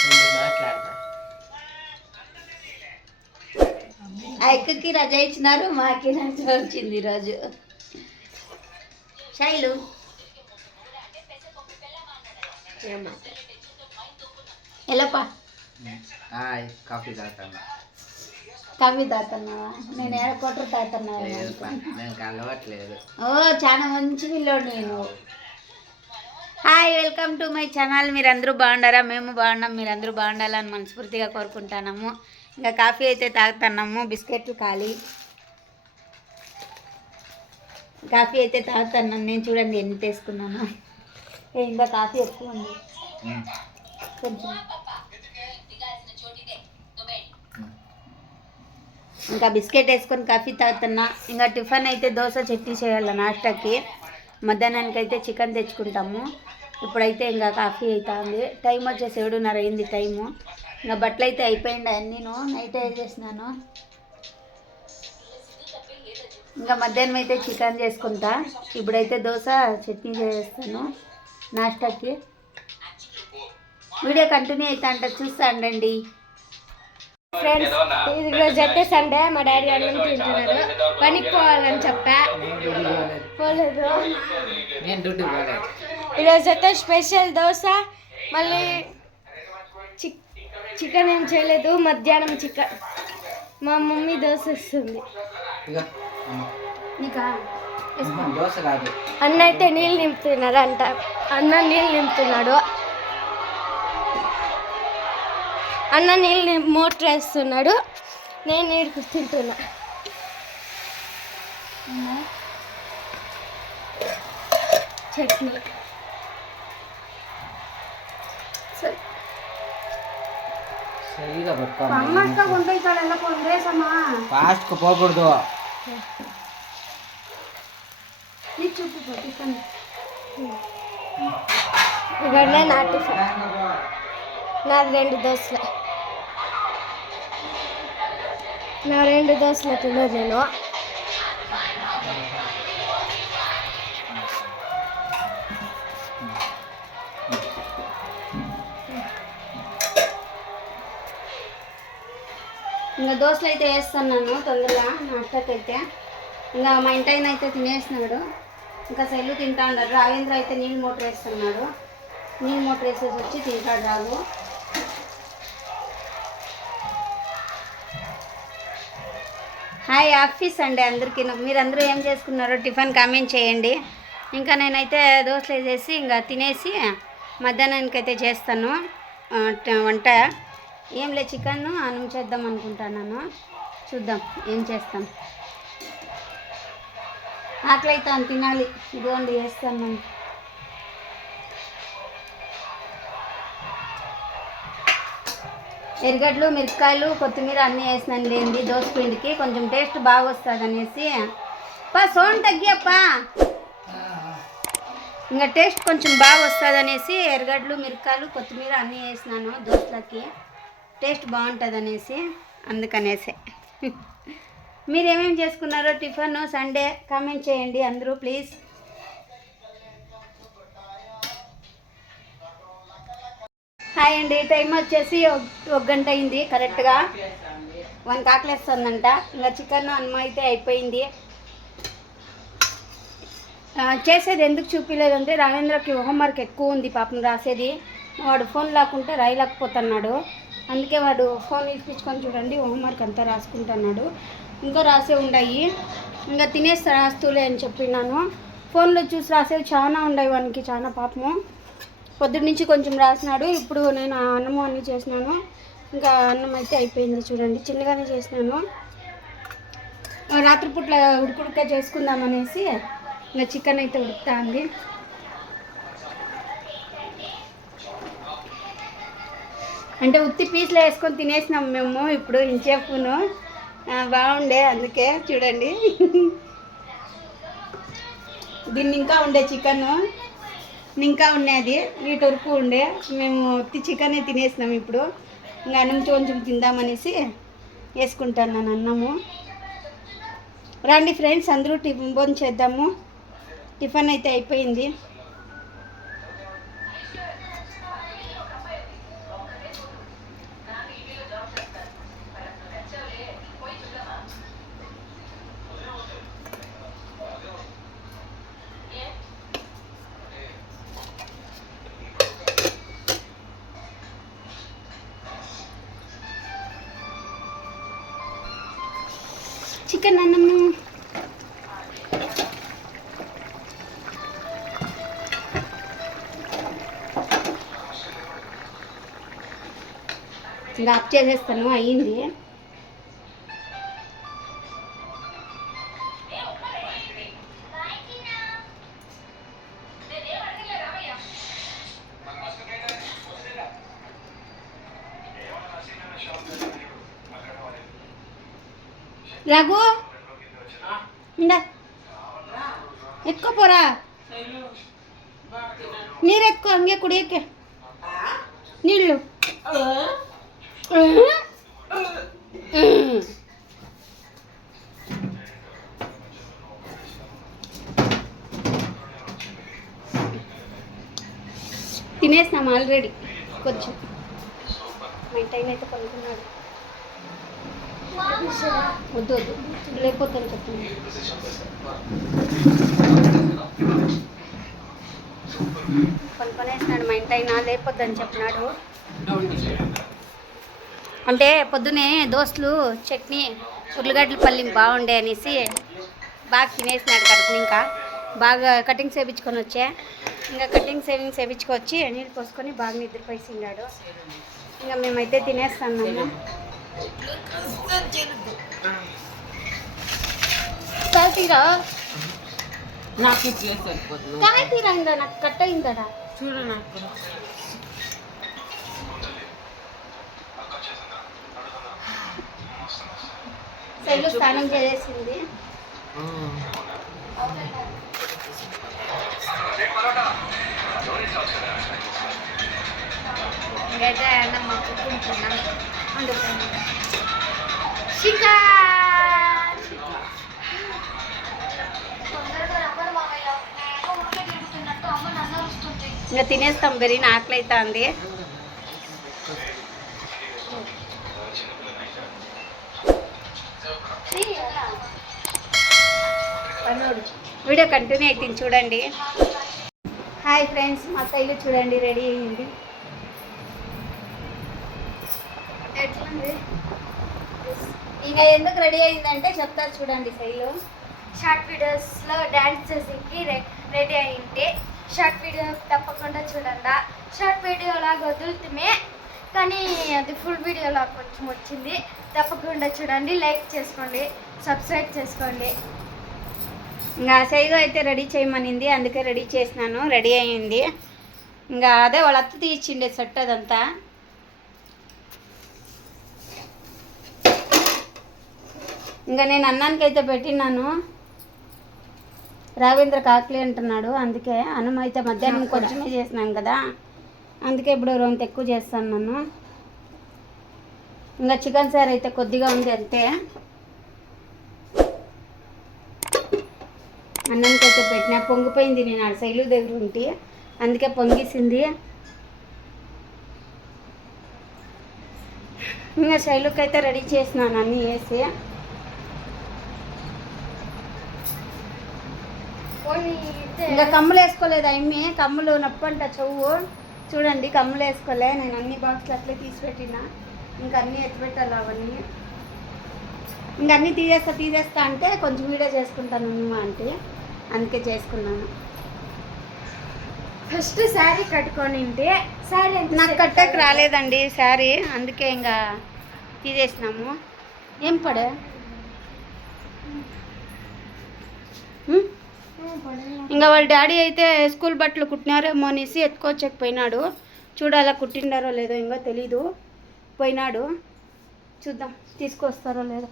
ముందు మాట్లాడతా అక్కకి రజా ఇచ్చినారు? మాకి రజా వచ్చింది ఈరోజు. శైలు. ఎలాపా కాఫీ తాగుతాను. నేను నాకు అలవాట్లేదు ఓ చాలా మంచి పిల్లోడు నేను hi welcome to my channel. మీరందరూ బాగుండారా? మేము బాగున్నాం. మీరందరూ బాగుండాలని మనస్ఫూర్తిగా కోరుకుంటున్నాము. ఇంకా కాఫీ అయితే తాగుతున్నాము. బిస్కెట్లు ఖాళీ. కాఫీ అయితే తాగుతున్నాను. నేను చూడండి ఎన్ని తీసుకున్నాను ఏ, ఇంకా కాఫీ ఎక్కువ ఉంది. కొంచెం. ఇంకా బిస్కెట్ వేసుకొని కాఫీ తాగుతున్నా. ఇంకా టిఫిన్ అయితే దోశ చట్నీ చేయాలి నాష్టాకి. మధ్యాహ్నానికి అయితే చికెన్ తెచ్చుకుంటాము. ఇప్పుడైతే ఇంకా కాఫీ అవుతుంది టైం వచ్చేసి ఏడున్నర అయింది టైము ఇంకా బట్టలు అయితే అయిపోయింది అన్నీను నైట్ చేసినాను? ఇంకా మధ్యాహ్నం అయితే చికెన్ చేసుకుంటా. ఇప్పుడైతే దోశ చట్నీ చేస్తాను నాష్టాకి. వీడియో కంటిన్యూ అవుతా అంటే చూస్తా ఉండండి ఫ్రెండ్స్ ఈరోజు అయితే సండే మా డాడీ అన్నం తింటున్నారు పనికి పోవాలని చెప్పా. పోలేదు. ఈరోజు అయితే స్పెషల్ దోశ. మళ్ళీ చిక్ చికెన్ ఏం చేయలేదు. మధ్యాహ్నం చికెన్ మా మమ్మీ దోశ ఇస్తుంది. అన్న అయితే నీళ్ళు నింపుతున్నారు అంట అన్న నీళ్ళు నింపుతున్నాడు. అన్న నీళ్ళు మోటర్ వేస్తున్నాడు నేను నీళ్ళు తింటున్నా. చట్నీ. పోకూడదు. ఇవన్నీ నాది రెండు దోశలు నా రెండు దోశలు తినదు నేను. ఇంకా దోశలు అయితే వేస్తున్నాను తొందరగా నా అయితే ఇంకా మా ఇంటి ఆయన అయితే తినేసినాడు. ఇంకా సెల్లు తింటా ఉన్నాడు రావేంద్ర అయితే నీళ్ళు మోటర్ వేస్తున్నాడు. నీళ్ళు మోటర్ వేసేసి వచ్చి తింటాడు రావు. హాయ్ ఆఫీస్ అండి అందరికీ. మీరందరూ ఏం చేసుకున్నారో టిఫిన్ కామెంట్ చేయండి. ఇంకా నేనైతే దోశలు వేసేసి ఇంకా తినేసి మధ్యాహ్నానికి అయితే చేస్తాను వంట. ఏం లే చికెన్ అన్నం చేద్దాం అనుకుంటున్నాను. చూద్దాం ఏం చేస్తాం. ఆకలి అయితే తినాలి. ఇదిగోండి వేస్తాను. ఎరగడ్లు మిరపకాయలు కొత్తిమీర అన్నీ వేసినాను లేండి. దోశ పిండికి కొంచెం టేస్ట్ బాగా వస్తుంది అనేసి పా సోన్ తగ్గియప్పా. ఇంకా టేస్ట్ కొంచెం బాగా వస్తుంది అనేసి ఎరగడ్లు మిరపకాయలు కొత్తిమీర అన్నీ వేసినాను దోశలకి. టేస్ట్ బాగుంటుంది అనేసి అందుకనేసి. మీరు ఏమేమి చేసుకున్నారో టిఫిన్ సండే కామెంట్ చేయండి అందరూ ప్లీజ్. హాయ్ అండి టైం వచ్చేసి ఒక- గంట అయింది కరెక్ట్గా వన్ కాకలేస్తుందంట. ఇంకా చికెన్ అన్నం అయితే అయిపోయింది. చేసేది ఎందుకు చూపించలేదంటే రాజేంద్రకి హోంవర్క్ ఎక్కువ ఉంది పాపం రాసేది. వాడు ఫోన్ లేకుంటే రాయలేకపోతున్నాడు అందుకే వాడు ఫోన్ ఇప్పించుకొని చూడండి హోంవర్క్ అంతా రాసుకుంటున్నాడు. ఇంకా రాసే ఉన్నాయి ఇంకా తినేస్తా రాస్తూలే అని చెప్పినాను. ఫోన్లో చూసి రాసేవి చాలా ఉన్నాయి వానికి చాలా పాపము. పొద్దున్న నుంచి కొంచెం రాసినాడు. ఇప్పుడు నేను ఆ అన్నము అన్నీ చేసినాను. ఇంకా అన్నం అయితే అయిపోయింది చూడండి. చిన్నగానే చేసినాను. రాత్రిపూట్ల ఉడుకుడుక చేసుకుందామనేసి ఇంకా చికెన్ అయితే ఉడుకుతా ఉంది అంటే ఉత్తి పీస్లో వేసుకొని తినేసినాం మేము ఇప్పుడు ఇంచేపును బాగుండే అందుకే చూడండి. దీన్ని ఇంకా ఉండే చికెను. ఇంకా ఉండేది వీటి వరకు ఉండే. మేము ఉత్తి చికెనే తినేసినాం ఇప్పుడు. ఇంకా అన్నం కొంచెం తిందామనేసి వేసుకుంటాను అన్నము. రండి ఫ్రెండ్స్ అందరూ టిఫిన్ భోజనం చేద్దాము. టిఫిన్ అయితే అయిపోయింది. చికెన్ అన్నము uh, ఇంకా అప్ చేసేస్తాను అయ్యింది. రఘు. ఎత్కో పోరా. నీరు ಎತ್ಕೋ అంగే ಕುಡಿಯೋಕ್ಕೆ నీళ్ళు. తినేసినాం ఆల్రెడీ. కొంచెం. మెయింటైన్ అయితే కొనుక్కున్నాడు వద్దు వద్దు. లేకపోతే చెప్తాను కొనుక్కొనేసినాడు మా ఇంటి అయినా లేకపోద్దని చెప్పినాడు అంటే పొద్దునే దోస్తులు చట్నీ ఉర్లగడ్డల పల్లి బాగుండే అనేసి బాగా తినేసినాడు కడుపుని ఇంకా. బాగా కటింగ్ చేయించుకొని వచ్చా. ఇంకా కటింగ్ సేవింగ్ చేయించుకొచ్చి నీళ్ళు పోసుకొని బాగా నిద్రపోయిసిన్నాడు ఇంకా మేమైతే తినేస్తాము తీరా నాకు ప్లేస్ సరిపోతుంది కాయ తీరా ఇంకా నాకు కట్ అయిందడా చూడు నాకు. శైలు స్నానం చేసేసింది. ఇంకైతే అన్నం మొక్కుకుంటున్నాం వండుకున్నాం ఇంకా తినేస్తాం బెరీ ఆకలి అవుతుంది వీడియో కంటిన్యూ అవుతుంది చూడండి. హాయ్ ఫ్రెండ్స్ మా శైలి చూడండి రెడీ అయ్యింది. ఇంకా ఎందుకు రెడీ అయిందంటే చెప్తారు చూడండి శైలు. షార్ట్ వీడియోస్లో డ్యాన్స్ చేసేకి రెడీ అయింటే షార్ట్ వీడియో తప్పకుండా చూడండి. షార్ట్ వీడియో లాగా వదులుతుమే కానీ అది ఫుల్ వీడియోలా కొంచెం వచ్చింది. తప్పకుండా చూడండి. లైక్ చేసుకోండి. సబ్స్క్రైబ్ చేసుకోండి. ఇంకా శైలు అయితే రెడీ చేయమనింది. అందుకే రెడీ చేసినాను. రెడీ అయింది ఇంకా అదే వాళ్ళ అత్త తీయించిండే సెట్ అదంతా. ఇంకా నేను అన్నానికి అయితే పెట్టినాను రాఘవేంద్ర కాకలి అంటున్నాడు అందుకే అన్నం అయితే మధ్యాహ్నం కొంచెమే చేసినాను కదా. అందుకే ఇప్పుడు రొంత ఎక్కువ చేస్తాను నన్ను. ఇంకా చికెన్ సార్ అయితే కొద్దిగా ఉంది అంతే. అన్నానికి అయితే పెట్టిన పొంగిపోయింది నేను ఆడ శైలు దగ్గర ఉంటే. అందుకే పొంగిసింది. ఇంకా శైలుకి అయితే రెడీ చేసినాను అన్నీ వేసి పోనీ అయితే ఇంకా కమ్ములు వేసుకోలేదు అమ్మి. కమ్ములు నప్పంట చెవు. చూడండి కమ్ములు వేసుకోలే. నేను అన్ని బాక్స్లు అట్లే తీసి పెట్టిన. ఇంకా అన్నీ ఎత్తిపెట్టాలి అవన్నీ. ఇంకా అన్నీ తీసేస్తా తీసేస్తా అంటే కొంచెం వీడియో చేసుకుంటాను అమ్మా అంటే. అందుకే చేసుకున్నాను. ఫస్ట్ శారీ కట్టుకొని ఉంటే శారీ నాకు కట్టకు రాలేదండి శారీ. అందుకే ఇంకా తీసేసినాము. ఏం పడే? ఇంకా వాళ్ళ డాడీ అయితే స్కూల్ బట్టలు కుట్టినారేమో అనేసి ఎత్తుకోవచ్చకపోయినాడు చూడాలా కుట్టిండారో లేదో ఇంకా తెలీదు. పోయినాడు. చూద్దాం తీసుకొస్తారో లేదో.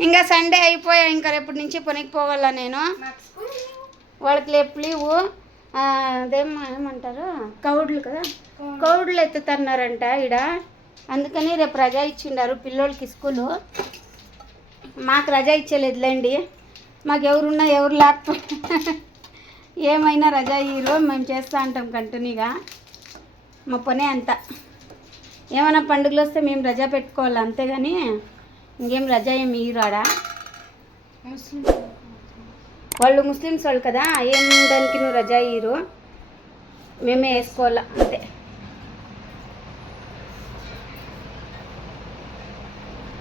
ఇంకా సండే అయిపోయా ఇంకా రేపటి నుంచి పనికి పోవాలా నేను? వాళ్ళకి రేపు లీవు. అదేం ఏమంటారు? కౌడ్లు కదా? కౌడ్లు ఎత్తుతున్నారంట ఈడ. అందుకని రేపు రజా ఇచ్చిండారు పిల్లోళ్ళకి స్కూలు. మాకు రజా ఇచ్చేలేదులేండి. మాకు ఎవరున్నా ఎవరు లేకపోతే ఏమైనా రజా ఇయ్యరు మేము చేస్తూ ఉంటాం కంటిన్యూగా. మా పనే అంత. ఏమైనా పండుగలు వస్తే మేము రజా పెట్టుకోవాలి అంతేగాని ఇంకేం రజా ఏమి ఇయ్యరు ఆడ వాళ్ళు ముస్లిమ్స్ వాళ్ళు కదా ఏం దానికి నువ్వు రజా ఇయ్యరు? మేమే వేసుకోవాలా అంతే.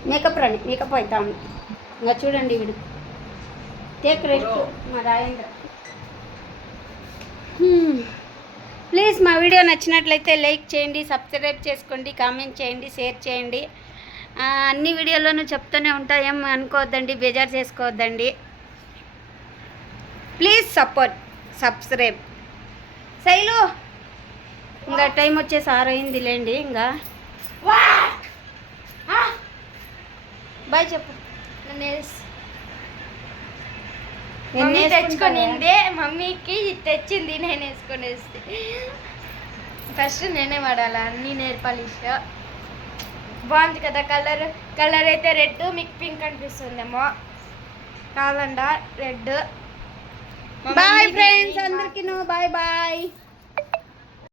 మేకప్ రండి మేకప్ అవుతాము ఇంకా చూడండి వీడు. టేక్ రెస్ట్ మా రాజేంద్ర. Hmm. ప్లీజ్ మా వీడియో నచ్చినట్లయితే లైక్ చేయండి సబ్స్క్రైబ్ చేసుకోండి కామెంట్ చేయండి షేర్ చేయండి. అన్ని వీడియోలోనూ చెప్తూనే ఉంటా ఏం అనుకోవద్దండి బేజారు చేసుకోవద్దండి. ప్లీజ్ సపోర్ట్ సబ్స్క్రైబ్ శైలు ఇంకా టైం వచ్చేసి ఆరు అయింది లేండి ఇంకా బాయ్ చెప్పు. నేను? తెచ్చుకొనిందే మమ్మీకి తెచ్చింది నేను వేసుకొని వస్తే ఫస్ట్ నేనే వాడాలి అన్ని నేర్ పాలిష్ బాగుంది కదా కలర్. కలర్ అయితే రెడ్ మీకు పింక్ అనిపిస్తుందేమో. కావాలండా రెడ్. బాయ్ ఫ్రెండ్స్ అందరికీ బాయ్ బాయ్